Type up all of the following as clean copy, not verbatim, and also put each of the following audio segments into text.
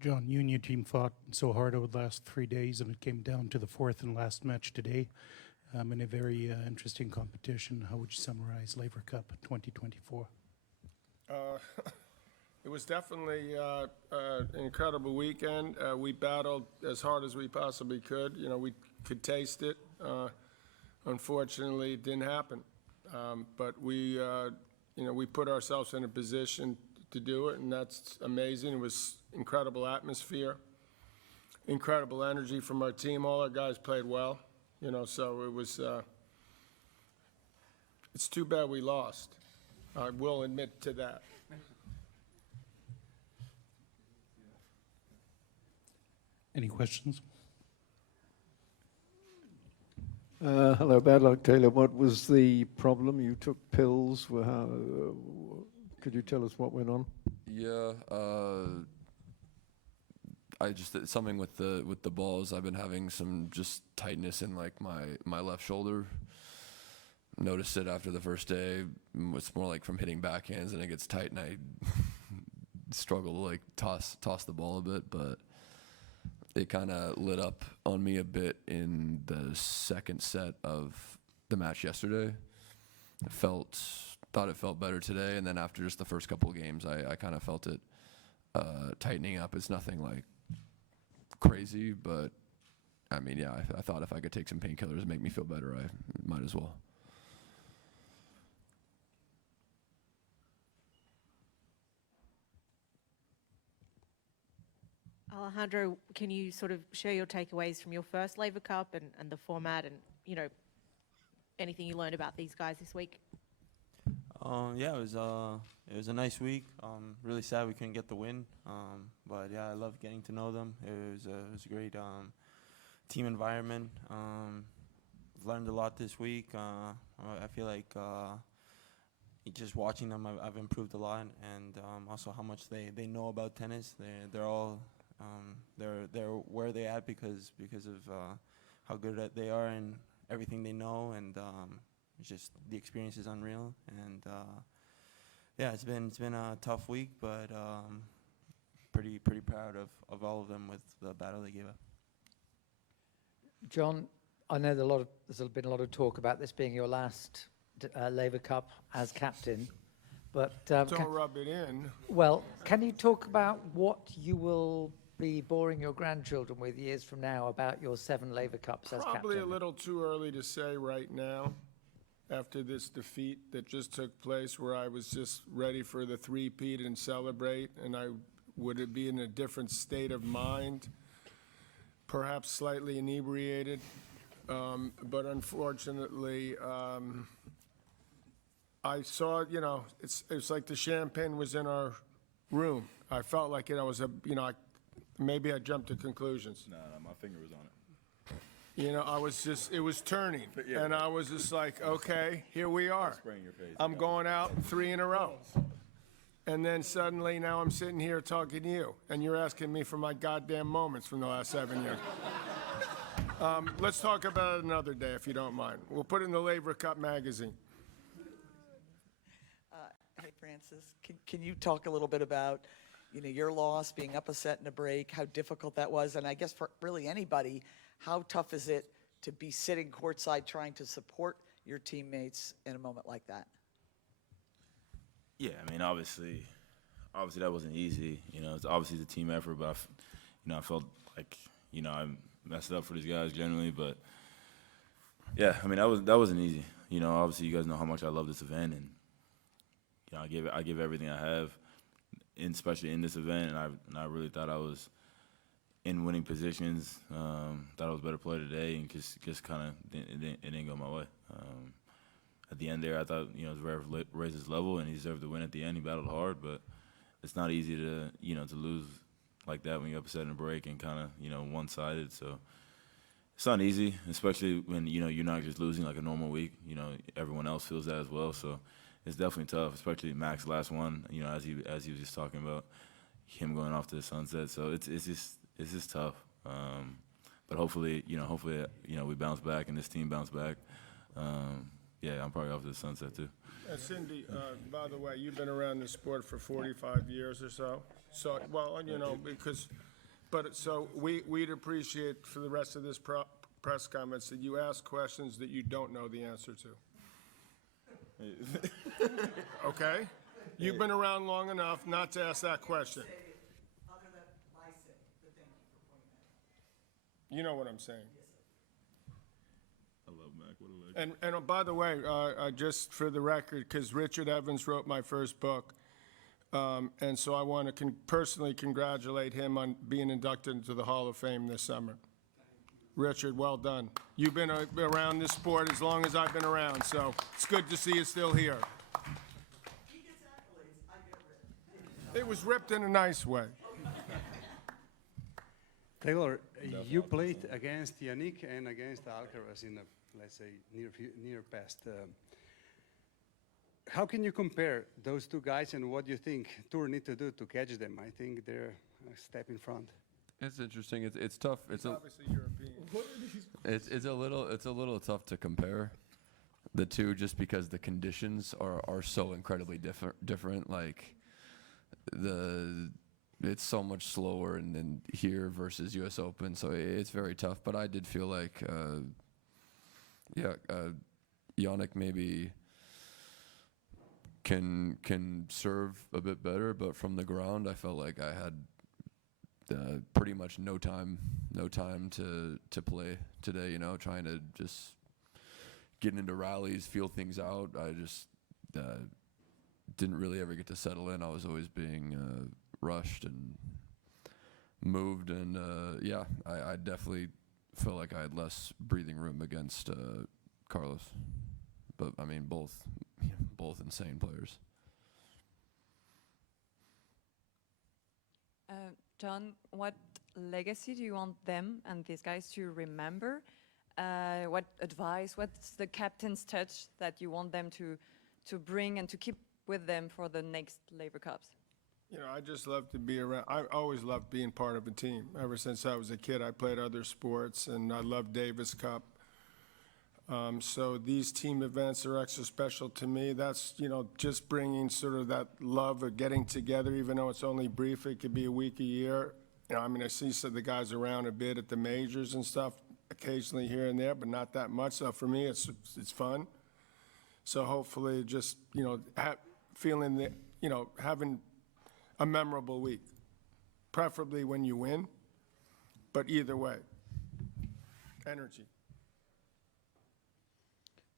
John, you and your team fought so hard over the last 3 days, and it came down to the fourth and last match today in a very interesting competition. How would you summarize Laver Cup 2024? It was definitely an incredible weekend. We battled as hard as we possibly could. You know, we could taste it. Unfortunately, it didn't happen. But we, you know, we put ourselves in a position to do it, and that's amazing. It was incredible atmosphere, incredible energy from our team. All our guys played well, you know, so it was, it's too bad we lost. I will admit to that. Any questions? Hello, bad luck, Taylor. What was the problem? You took pills. Could you tell us what went on? Yeah, I just something with the balls. I've been having some just tightness in like my left shoulder. Noticed it after the first day. It's more like from hitting backhands, and it gets tight, and I struggle to like toss the ball a bit, but it kind of lit up on me a bit in the second set of the match yesterday. Thought it felt better today, and then after just the first couple of games, I kind of felt it tightening up. It's nothing like crazy, but I mean, yeah, I thought if I could take some painkillers and make me feel better, I might as well. Alejandro, can you sort of share your takeaways from your first Laver Cup and the format and, you know, anything you learned about these guys this week? Yeah, it was a nice week. Really sad we couldn't get the win, but yeah, I love getting to know them. It was a great team environment. Learned a lot this week. I feel like just watching them, I've improved a lot, and also how much they know about tennis. They're all they're where they at because of how good they are and everything they know, and it's just the experience is unreal. And yeah, it's been a tough week, but pretty proud of all of them with the battle they gave up. John, I know there's been a lot of talk about this being your last Laver Cup as captain, but Don't rub it in. well, can you talk about what you will be boring your grandchildren with years from now about your 7 Laver Cups as captain? Probably a little too early to say right now, after this defeat that just took place, where I was just ready for the three-peat and celebrate, and I would be in a different state of mind, perhaps slightly inebriated. But unfortunately, I saw, you know, it's like the champagne was in our room. I felt like I was maybe I jumped to conclusions. No, my finger was on it. You know, it was turning, and I was just like, okay, here we are. Spraying your face. I'm going out 3 in a row. And then suddenly now I'm sitting here talking to you, and you're asking me for my goddamn moments from the last 7 years. Let's talk about it another day, if you don't mind. We'll put it in the Laver Cup magazine. Hey, Francis, can you talk a little bit about, you know, your loss, being up a set in a break, how difficult that was, and I guess for really anybody, how tough is it to be sitting courtside trying to support your teammates in a moment like that? Yeah, I mean, obviously that wasn't easy. You know, it's obviously the team effort, but I felt like, you know, I messed it up for these guys generally, but yeah, I mean, that wasn't easy. You know, obviously you guys know how much I love this event, and you know, I give everything I have, especially in this event, and I really thought I was in winning positions. Thought I was a better player today, and just kind of it didn't go my way. At the end there, I thought, you know, Zverev raised his level and he deserved to win at the end. He battled hard, but it's not easy to, you know, to lose like that when you're upset in a break and kind of, you know, one-sided. So it's not easy, especially when, you know, you're not just losing like a normal week. You know, everyone else feels that as well. So it's definitely tough, especially Mac's last one. You know, as he was just talking about him going off to the sunset. So it's just tough. But hopefully, we bounce back and this team bounce back. yeah, I'm probably off to the sunset too. And Cindy, by the way, you've been around the sport for 45 years or so. So, well, you know, so we'd appreciate for the rest of this press comments that you ask questions that you don't know the answer to. Okay? You've been around long enough not to ask that question. You know what I'm saying. I love Mac. What a legend. And by the way, just for the record, because Richard Evans wrote my first book, and so I want to personally congratulate him on being inducted into the Hall of Fame this summer. Richard, well done. You've been around this sport as long as I've been around, so it's good to see you still here. He gets accolades, I get ripped. It was ripped in a nice way. Taylor, you played against Yannick and against Alcaraz in the, let's say, near past. How can you compare those two guys, and what do you think Tour need to do to catch them? I think they're a step in front. It's interesting. It's tough. It's obviously European. It's a little tough to compare the two, just because the conditions are so incredibly different. Like it's so much slower in here versus U.S. Open, so it's very tough. But I did feel like, Yannick maybe can serve a bit better, but from the ground, I felt like I had pretty much no time to play today. You know, trying to just get into rallies, feel things out. I just didn't really ever get to settle in. I was always being rushed and moved, and I definitely felt like I had less breathing room against Carlos. But I mean, both insane players. John, what legacy do you want them and these guys to remember? What advice, what's the captain's touch that you want them to bring and to keep with them for the next Laver Cups? You know, I just love to be around. I always loved being part of a team. Ever since I was a kid, I played other sports, and I loved Davis Cup. So these team events are extra special to me. That's, you know, just bringing sort of that love of getting together, even though it's only brief. It could be a week, a year. You know, I mean, I see some of the guys around a bit at the majors and stuff, occasionally here and there, but not that much. So for me, it's fun. So hopefully just, you know, feeling that, you know, having a memorable week, preferably when you win, but either way, energy.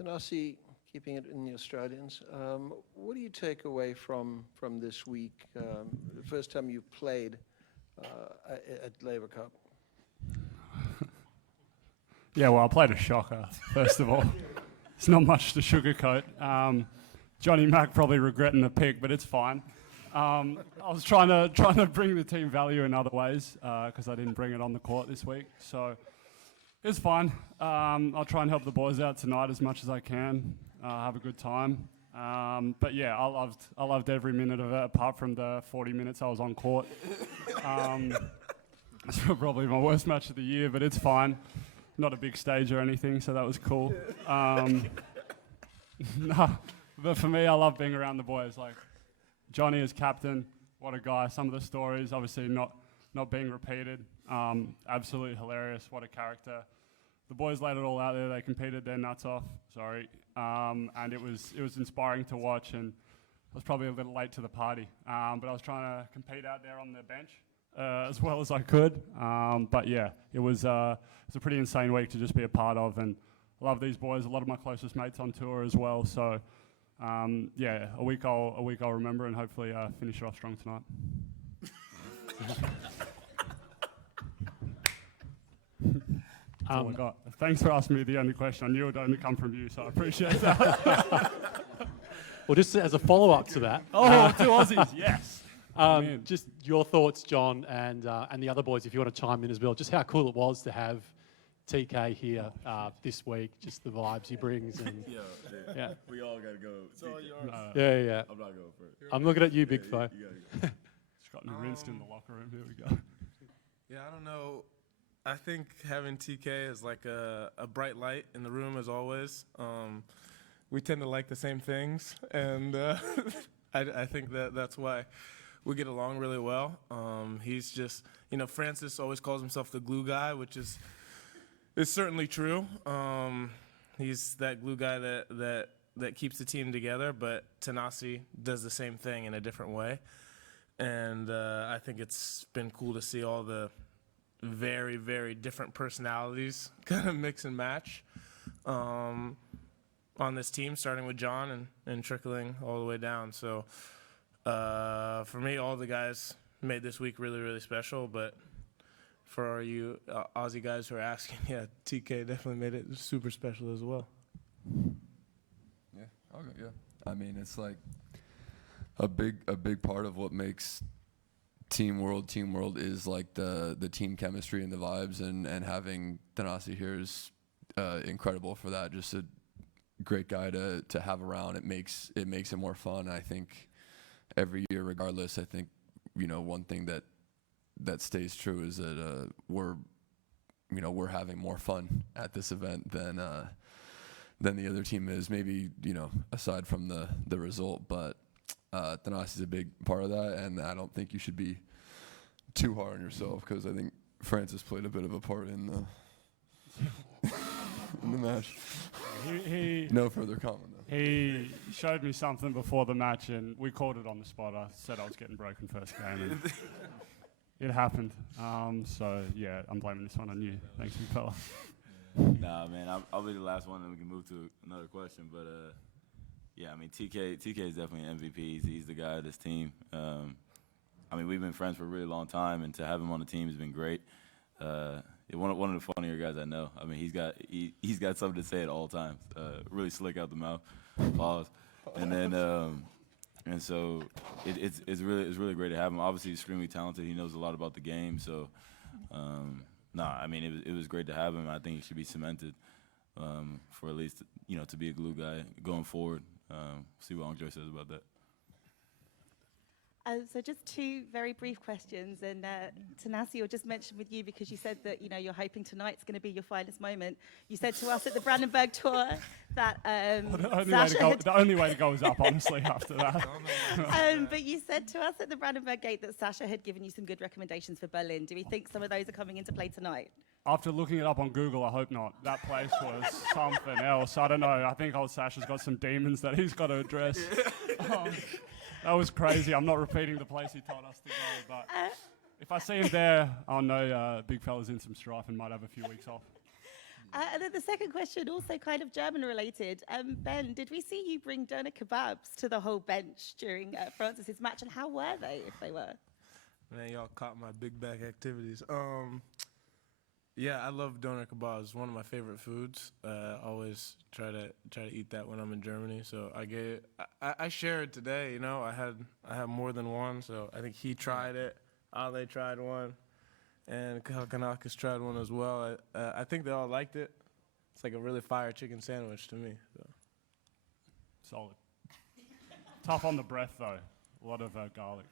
Thanasi, keeping it in the Australians, what do you take away from this week, the first time you played at Laver Cup? Yeah, well, I played a shocker, first of all. It's not much to sugarcoat. Johnny Mac probably regretting the pick, but it's fine. I was trying to bring the team value in other ways because I didn't bring it on the court this week. So it's fine. I'll try and help the boys out tonight as much as I can. Have a good time. But yeah, I loved every minute of it, apart from the 40 minutes I was on court. It's probably my worst match of the year, but it's fine. Not a big stage or anything, so that was cool. No, but for me, I love being around the boys. Like Johnny as captain, what a guy. Some of the stories, obviously not being repeated. Absolutely hilarious. What a character. The boys laid it all out there. They competed their nuts off. Sorry, and it was inspiring to watch. And I was probably a little late to the party, but I was trying to compete out there on the bench as well as I could. But yeah, it was a pretty insane week to just be a part of, and I love these boys. A lot of my closest mates on tour as well. So yeah, a week I'll remember, and hopefully finish it off strong tonight. That's all I got. Thanks for asking me the only question. I knew it would only come from you, so I appreciate that. Well, just as a follow-up to that. Oh, two Aussies, yes. Just your thoughts, John, and the other boys, if you want to chime in as well, just how cool it was to have TK here this week, just the vibes he brings. And yeah. We all got to go. It's all yours. Yeah. I'm not going for it. I'm looking at you, Big Fo. Just got me rinsed in the locker room. Here we go. Yeah, I don't know. I think having TK is like a bright light in the room as always. we tend to like the same things, and I think that's why we get along really well. He's just, Francis always calls himself the glue guy, which is certainly true. He's that glue guy that keeps the team together, but Thanasi does the same thing in a different way. And I think it's been cool to see all the very, very different personalities kind of mix and match on this team, starting with John and trickling all the way down. So for me, all the guys made this week really, really special. But for you Aussie guys who are asking, yeah, TK definitely made it super special as well. Yeah, okay, yeah. I mean, it's like a big part of what makes Team World is like the team chemistry and the vibes, and having Thanasi here is incredible for that. Just a great guy to have around. It makes it more fun. I think every year, regardless, I think one thing that stays true is that we're having more fun at this event than the other team is. Maybe aside from the result, but Thanasi is a big part of that, and I don't think you should be too hard on yourself, because I think Francis played a bit of a part in the match. No further comment, though. He showed me something before the match, and we called it on the spot. I said I was getting broken first game, and it happened. So, yeah, I'm blaming this one on you. Thanks, big fella. Nah, man, I'll be the last one, and we can move to another question. But, yeah, I mean, TK is definitely an MVP. He's the guy of this team. I mean, we've been friends for a really long time, and to have him on the team has been great. One of the funnier guys I know. I mean, he's got something to say at all times. Really slick out the mouth, pause, and then and so it's really great to have him. Obviously, he's extremely talented. He knows a lot about the game. So, I mean, it was great to have him. I think he should be cemented for at least to be a glue guy going forward. See what Andre says about that. So just two very brief questions, and Thanasi, I'll just mention with you, because you said that you're hoping tonight's going to be your finest moment. You said to us at the Brandenburg tour that the only way to go is up, honestly, after that. But you said to us at the Brandenburg gate that Sasha had given you some good recommendations for Berlin. Do we think some of those are coming into play tonight? After looking it up on Google, I hope not. That place was something else. I don't know. I think old Sasha's got some demons that he's got to address. That was crazy. I'm not repeating the place he told us to go, but if I see him there, I'll know big fella's in some strife and might have a few weeks off. And then the second question, also kind of German-related. Ben, did we see you bring doner kebabs to the whole bench during Francis's match, and how were they, if they were? Man, y'all caught my big back activities. Yeah, I love doner kebabs. It's one of my favorite foods. Always try to eat that when I'm in Germany. So I shared today. I had more than one. So I think he tried it. Ale tried one, and Kokkinakis tried one as well. I think they all liked it. It's like a really fire chicken sandwich to me. So. Solid. Tough on the breath though. A lot of garlic.